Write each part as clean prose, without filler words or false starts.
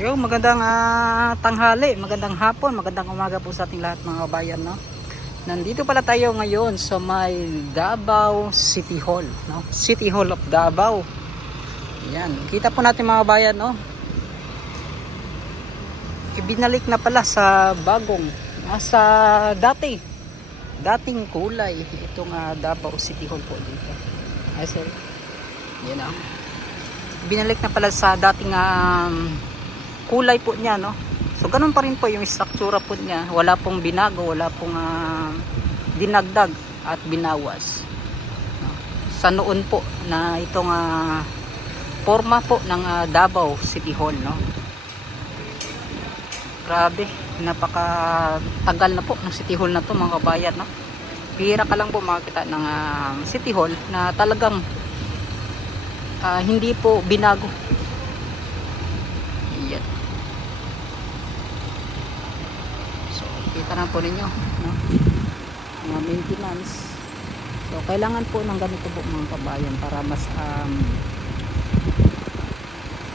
Yo, magandang tanghali, magandang hapon, magandang umaga po sa ating lahat mga kabayan, no. Nandito pala tayo ngayon sa may Davao City Hall, no. City Hall of Davao. Yan, kita po natin mga kabayan, no. Ibinalik na pala sa bagong, sa dating kulay itong Davao City Hall po dito. Ay sir. Yan oh. Binalik na pala sa dating kulay po niya, no. So ganun pa rin po yung struktura po niya, wala pong binago, wala pong dinagdag at binawas, no? Sa noon po na itong forma po ng Davao City Hall, no. Grabe, napakatagal na po ng City Hall na to mga kabayan, no. Bihira ka lang po makakita ng City Hall na talagang hindi po binago. Yan. So kita na po ninyo, no, mga maintenance. So kailangan po ng ganito po mga kabayan para mas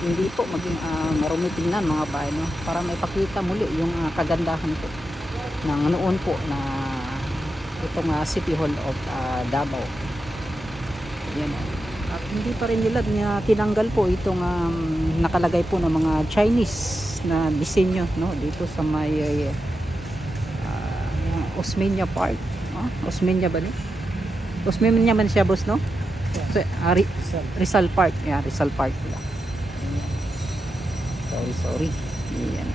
hindi po maging marumi tingnan mga bayan, no? Para maipakita muli yung kagandahan po ng noon po na itong City Hall of Davao. Yan. At hindi pa rin nila tinanggal po itong nakalagay po ng mga Chinese na disenyo, no, dito sa may Osmeña Park, Osmeña ba ni? Osmeña man siya, boss, no? So, Rizal Park. Yeah, Rizal Park pala. Sorry. Yan.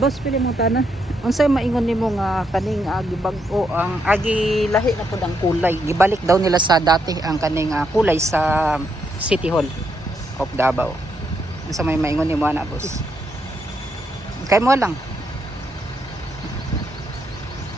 Boss, pili mo tana. Unsay maingon nimo nga kaning gibag o ang agi lahi na pud ang kulay. Gibalik daw nila sa dati ang kaning kulay sa City Hall of Davao. Unsa may maingon nimo ana, boss? Kay mo lang.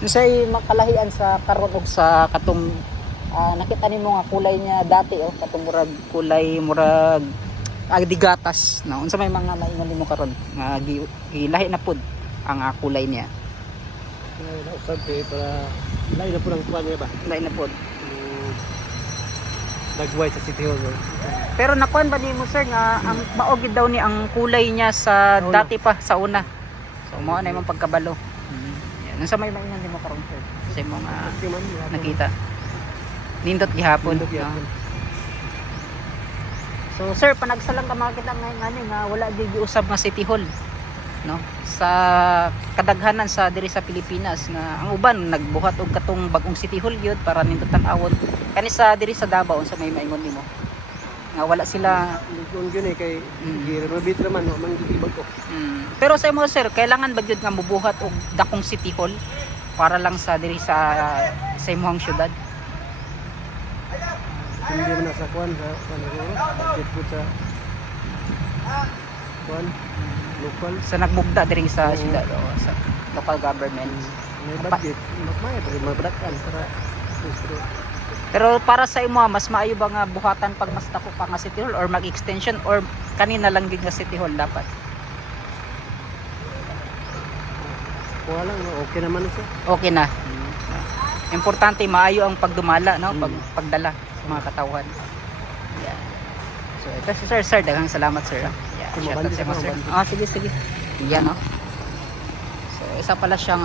Unsay makalahian sa karon ug sa katong nakita nimo nga kulay niya dati katong murag kulay murag digatas, no? Unsa may mga maingon nimo karon nga gilahi na pud ang kulay niya? Usab para lain na po ang kuwan niya ba? Lain na pud. Nagway sa City Hall. Pero nakuan ba nimo sir nga ang maogid daw ni ang kulay niya sa dati pa sa una? So mao na imong pagkabalo. Yan. Unsa may maingon nimo karon sir sa imong nakita? Nindot gihapon. So sir, panagsalang ka makita ngayon nga wala di giusab nga City Hall, no, sa kadaghanan sa diri sa Pilipinas nga ang uban nagbuhat og katong bagong City Hall gyud para nindot tan-awon kani sa diri sa Davao. Unsa may maingon nimo nga wala sila kung gyud kay gi-renovate naman no man gitibag ko. Pero sa imo sir, kailangan ba gyud nga mubuhat og dakong City Hall para lang sa diri sa imong syudad? Hindi man sa kuwan sa budget po sa kuwan local Sa nagbugda diri sa syudad o sa local government. may budget mas may mapadakan para Pero para sa imo, mas maayo ba nga buhatan pag mas dako pa nga City Hall or mag-extension or kanina lang gid nga City Hall dapat? kuha lang okay naman siya. Okay na. Importante maayo ang pagdumala, no, pagdala sa mga katawan. Yeah. So ito si sir, daghang salamat sir. Yeah, shout out sa mga sir. Sige. Yan, no. So isa pala siyang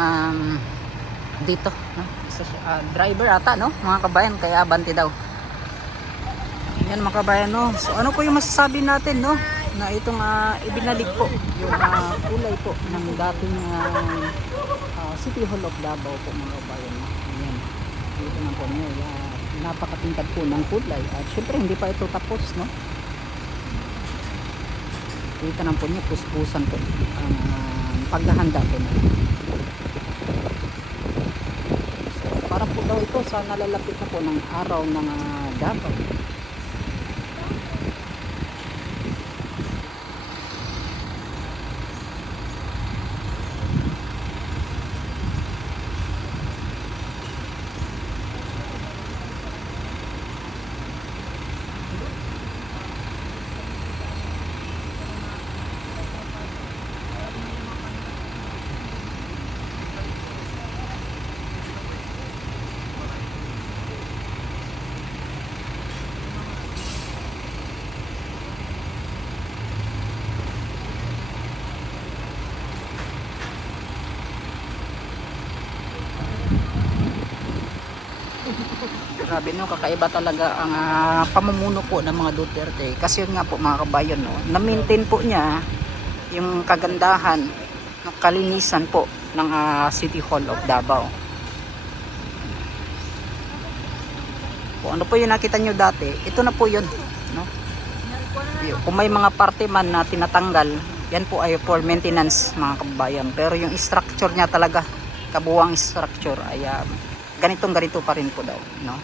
dito, no. Isa siya driver ata, no, mga kabayan, kaya abante daw. Yan mga kabayan, no. So ano po yung masasabi natin, no, na itong ibinalik po yung kulay po ng dating City Hall of Davao po mga kabayan, no. Ayan. Dito na po niyo, napakatingkad po ng kulay at syempre hindi pa ito tapos, no. Dito na po niyo puspusan po ang paghahanda po na. So, para po daw ito sa nalalapit na po ng araw ng Davao. sinasabi, no, kakaiba talaga ang pamumuno po ng mga Duterte. Kasi yun nga po mga kabayan, no, na-maintain po niya yung kagandahan, ng kalinisan po ng City Hall of Davao. Kung ano po yung nakita nyo dati, ito na po yun, no? Kung may mga parte man na tinatanggal, yan po ay for maintenance mga kabayan. Pero yung structure niya talaga, kabuwang structure ay ganito pa rin po daw, no?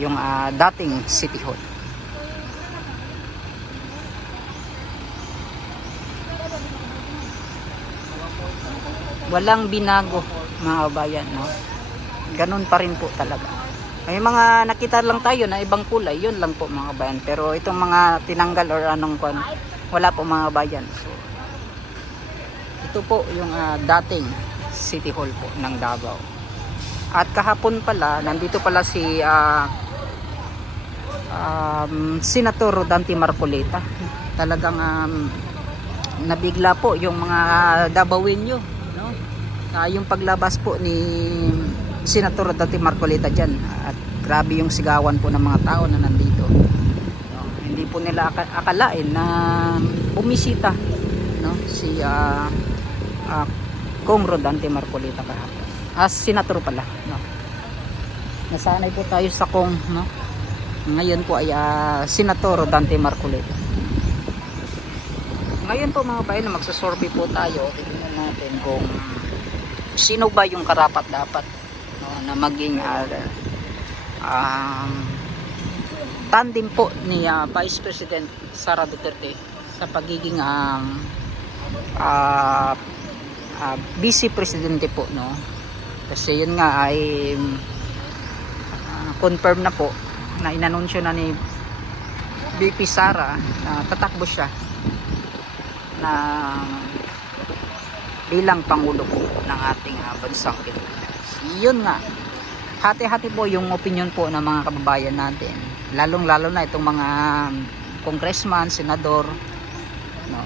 Yung dating City Hall. Walang binago mga kabayan, no? Ganun pa rin po talaga. May mga nakita lang tayo na ibang kulay, yun lang po mga kabayan. Pero itong mga tinanggal or anong wala po mga kabayan. So ito po yung dating City Hall po ng Davao. At kahapon pala, nandito pala si Senator Rodante Marcoleta. Talagang nabigla po yung mga Davaoenyo, no? Yung paglabas po ni Senator Rodante Marcoleta dyan. At grabe yung sigawan po ng mga tao na nandito. No? Hindi po nila akalain na bumisita, no, si Kong Rodante Marcoleta kahapon. As senator pala, no. Nasanay po tayo sa Kong, no. Ngayon po ay Senator Rodante Marcoleta. Ngayon po mga bayan, magsasurvey po tayo. Tingnan natin kung sino ba yung karapat dapat, no, na maging tandem po ni Vice President Sara Duterte sa pagiging Vice Presidente po, no. Kasi yun nga ay confirm na po na inanunsyo na ni VP Sara na tatakbo siya na bilang pangulo po ng ating bansang Pilipinas. Yun nga, hati-hati po yung opinion po ng mga kababayan natin, lalong-lalo na itong mga congressman, senador, no,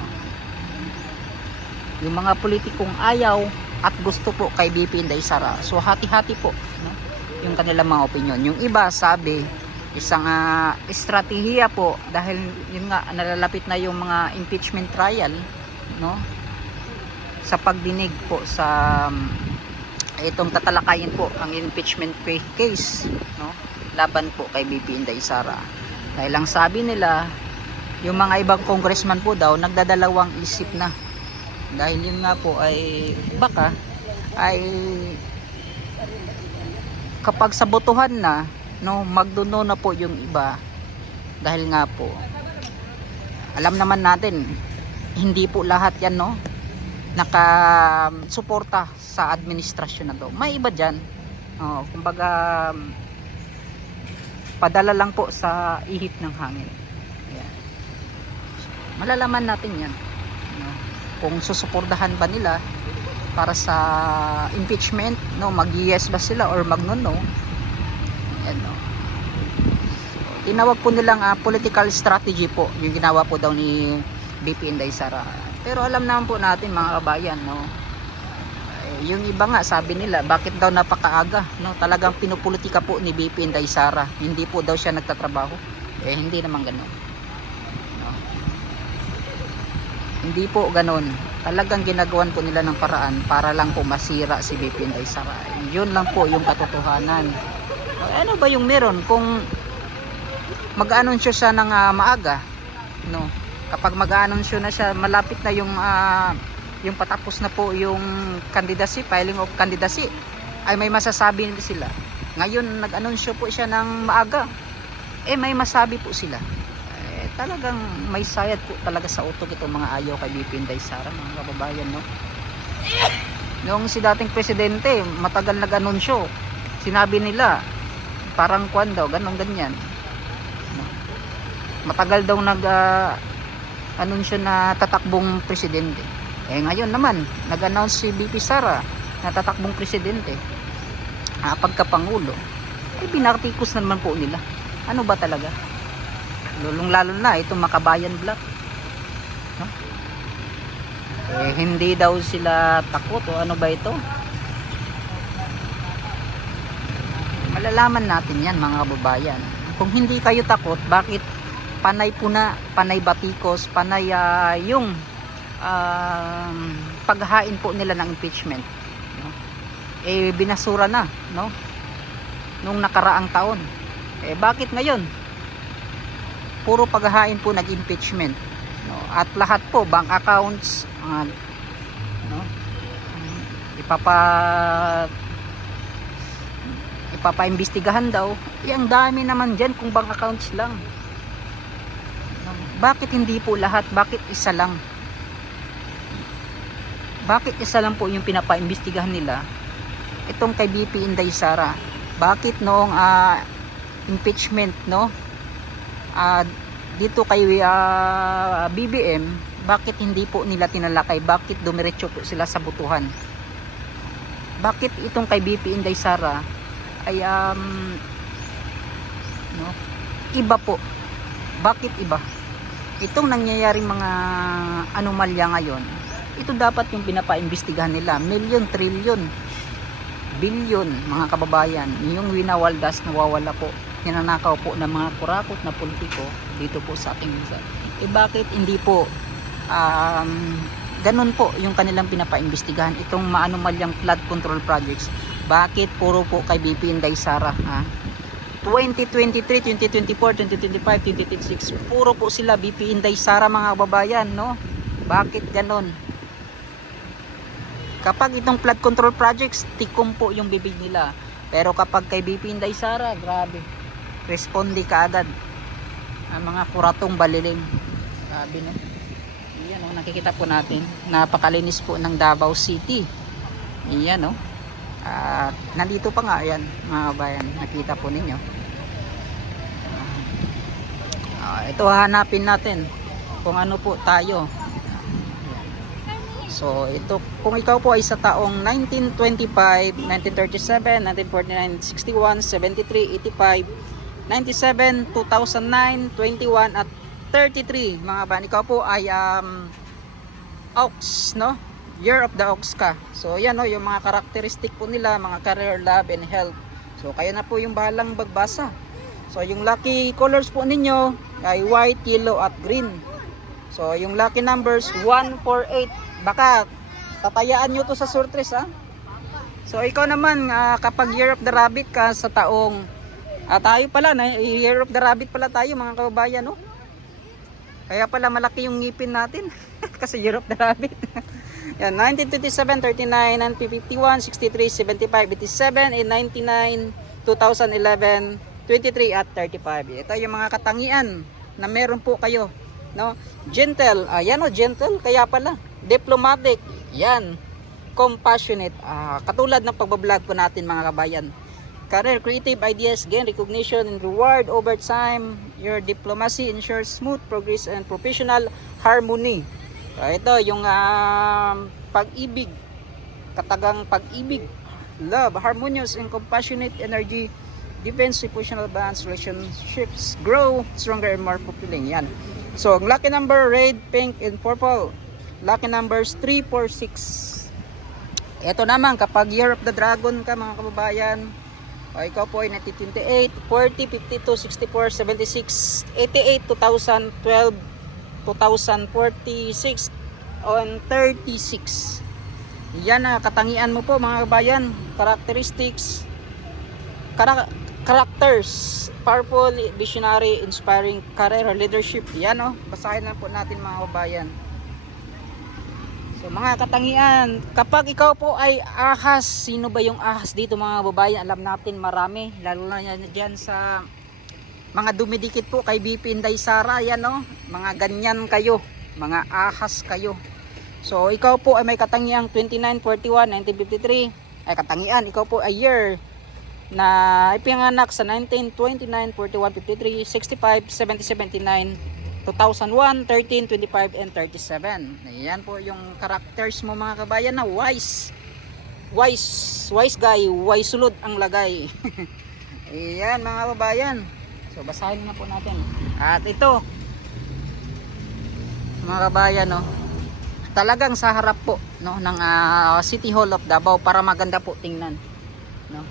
yung mga politikong ayaw at gusto po kay VP Inday Sara. So hati-hati po, no, yung kanilang mga opinion. Yung iba sabi isang estratehiya po dahil yun nga nalalapit na yung mga impeachment trial, no, sa pagdinig po sa itong tatalakayin po ang impeachment case, no, laban po kay VP Inday Sara. Dahil lang sabi nila yung mga ibang congressman po daw nagdadalawang isip na, dahil yun nga po ay baka ay kapag sa botohan na, no, magduno na po yung iba. Dahil nga po alam naman natin hindi po lahat yan, no, nakasuporta sa administrasyon na to. May iba dyan, kumbaga padala lang po sa ihip ng hangin. Ayan. Malalaman natin yan, no, kung susuportahan ba nila para sa impeachment, no, mag-yes ba sila or mag-no. Ayan, no. So, tinawag po nilang political strategy po yung ginawa po daw ni VP Inday Sara. Pero alam naman po natin mga kabayan, no, yung iba nga sabi nila bakit daw napakaaga, no, talagang pinupolitika po ni VP Inday Sara, hindi po daw siya nagtatrabaho. Hindi naman ganoon, no. Hindi po ganoon. Talagang ginagawan po nila ng paraan para lang po masira si VP Inday Sara. Yun lang po yung katotohanan. Ano ba yung meron kung mag-anunsyo siya ng maaga, no? Kapag mag-anunsyo na siya, malapit na yung patapos na po yung candidacy, filing of candidacy, ay may masasabi sila. Ngayon nag-anunsyo po siya ng maaga, may masabi po sila. Talagang may sayad po talaga sa utok itong mga ayaw kay VP Inday Sara, mga kababayan, no. Noong si dating presidente matagal nag-anunsyo, sinabi nila parang kwan daw, ganyan, no? Matagal daw anunsyo na tatakbong presidente. Ngayon naman nag-announce si VP Sara na tatakbong presidente, pagkapangulo, binartikos naman po nila. Ano ba talaga? Lalo na itong Makabayan Black, no? Hindi daw sila takot o ano ba ito? Malalaman natin yan mga kababayan. Kung hindi kayo takot, bakit panay puna, panay batikos, panay yung paghahain po nila ng impeachment, no? Binasura na, no, nung nakaraang taon. Bakit ngayon puro paghahain po nag-impeachment, no? At lahat po bank accounts, no, ipapaimbestigahan daw. Ang dami naman dyan kung bank accounts lang. Bakit hindi po lahat? Bakit isa lang? Bakit isa lang po yung pinapaimbestigahan nila? Itong kay BP Inday Sara. Bakit noong impeachment, no? Dito kay BBM, bakit hindi po nila tinalakay? Bakit dumiretso po sila sa butuhan? Bakit itong kay BP Inday Sara ay no, iba po? Bakit iba? Itong nangyayaring mga anomalya ngayon, ito dapat yung pinapaimbestigahan nila. Milyon, trilyon, bilyon, mga kababayan. Yung winawaldas, nawawala po, ninanakaw po ng mga kurakot na politiko dito po sa ating bansa. Bakit hindi po ganun po yung kanilang pinapaimbestigahan, itong maanomalyang flood control projects? Bakit puro po kay BP Inday Sara? 2023, 2024, 2025, 2026, puro po sila BP Inday Sara, mga kababayan, no? Bakit ganon? Kapag itong flood control projects, tikom po yung bibig nila. Pero kapag kay BP Inday Sara, grabe, responde kaagad ang mga kuratong baliling. Grabe, no? Iyan, no? Nakikita po natin, napakalinis po ng Davao City. Iyan, no? At nandito pa nga, ayan, mga kabayan, nakita po ninyo. Ito, hanapin natin kung ano po tayo. So ito, kung ikaw po ay sa taong 1925, 1937, 1949, 61, 73, 85, 97, 2009, 21 at 33, mga kabayan, ikaw po ay Ox, no? Year of the Ox ka. So yan, no, yung mga karakteristik po nila, mga career, love and health. So kayo na po yung bahalang magbasa. So yung lucky colors po ninyo ay white, yellow at green. So yung lucky numbers 148. Baka tatayaan nyo to sa surtres, ha. So ikaw naman, kapag Year of the Rabbit ka sa taong tayo pala na Year of the Rabbit pala tayo, mga kababayan, no? Kaya pala malaki yung ngipin natin kasi Year of the Rabbit. Yan, 1927, 39, 1951, 63, 75, 87, 99, 2011, 23 at 35. Ito yung mga katangian na meron po kayo, no? Gentle, yan, o, gentle, kaya pala. Diplomatic, yan. Compassionate, katulad ng pagbablog po natin, mga kabayan. Career, creative ideas, gain recognition and reward over time. Your diplomacy ensures smooth progress and professional harmony. Ito yung pag-ibig, katagang pag-ibig, love, harmonious and compassionate energy, defense, emotional balance, relationships grow stronger and more fulfilling. Yan. So ang lucky number, red, pink and purple. Lucky numbers 3, 4, 6. Ito naman, kapag Year of the Dragon ka, mga kababayan, ikaw po ay 1928, 40, 52, 64, 76, 88, 2012, 2046 on 36. Yan na katangian mo po, mga kabayan. Characteristics, characters, powerful, visionary, inspiring, career, leadership. Yan, o, basahin lang po natin, mga kabayan. So mga katangian, kapag ikaw po ay ahas, sino ba yung ahas dito, mga kababayan? Alam natin marami, lalo na yan dyan sa mga dumidikit po kay BP Inday Sara, yan, no? Mga ganyan kayo, mga ahas kayo. So ikaw po ay may katangiang 29, 41, 1953, ay katangian, ikaw po ay year na ipinanganak sa 19, 29, 41, 53, 65, 70, 79, 2001, 13, 25 and 37. Ayan po yung characters mo, mga kabayan, na wise guy, wise sulod ang lagay. Ayan, mga kabayan. So basahin na po natin. At ito, mga kabayan, no, talagang sa harap po, no, ng City Hall of Davao, para maganda po tingnan, no.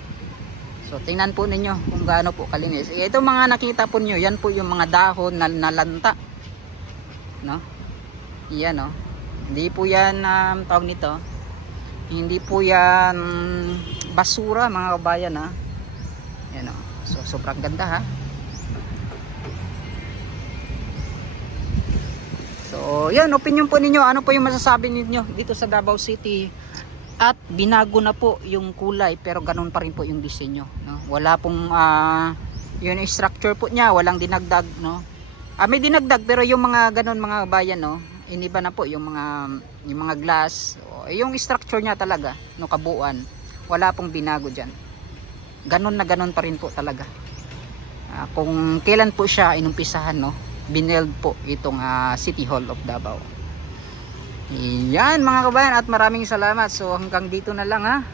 So tingnan po ninyo kung gaano po kalinis. Ito mga nakita po nyo, yan po yung mga dahon na nalanta, no? Yan, no? Hindi po yan tawag nito, hindi po yan basura mga kabayan, ha. Yan, no? So sobrang ganda, ha. So yan, opinion po ninyo, ano po yung masasabi ninyo dito sa Davao City? At binago na po yung kulay pero ganun pa rin po yung disenyo, no? Wala pong yung structure po niya, walang dinagdag, no? May dinagdag pero yung mga ganun mga bayan, no, iniba na po yung mga glass, yung structure niya talaga, no, kabuuan. Wala pong binago diyan. Ganun na ganun pa rin po talaga. Kung kailan po siya inumpisahan, no, binuild po itong City Hall of Davao. Yan mga kabayan, at maraming salamat. So hanggang dito na lang, ha.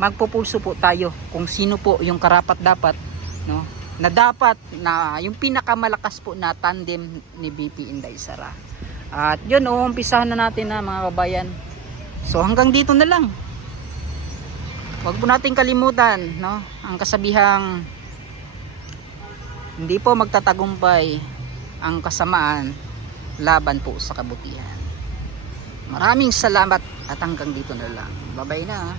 Magpupulso po tayo kung sino po yung karapat dapat, no, na dapat na yung pinakamalakas po na tandem ni BP Inday Sara. At yun, uumpisahan na natin na mga kabayan. So hanggang dito na lang. Huwag po nating kalimutan, no, ang kasabihang hindi po magtatagumpay ang kasamaan laban po sa kabutihan. Maraming salamat at hanggang dito na lang. Bye-bye na.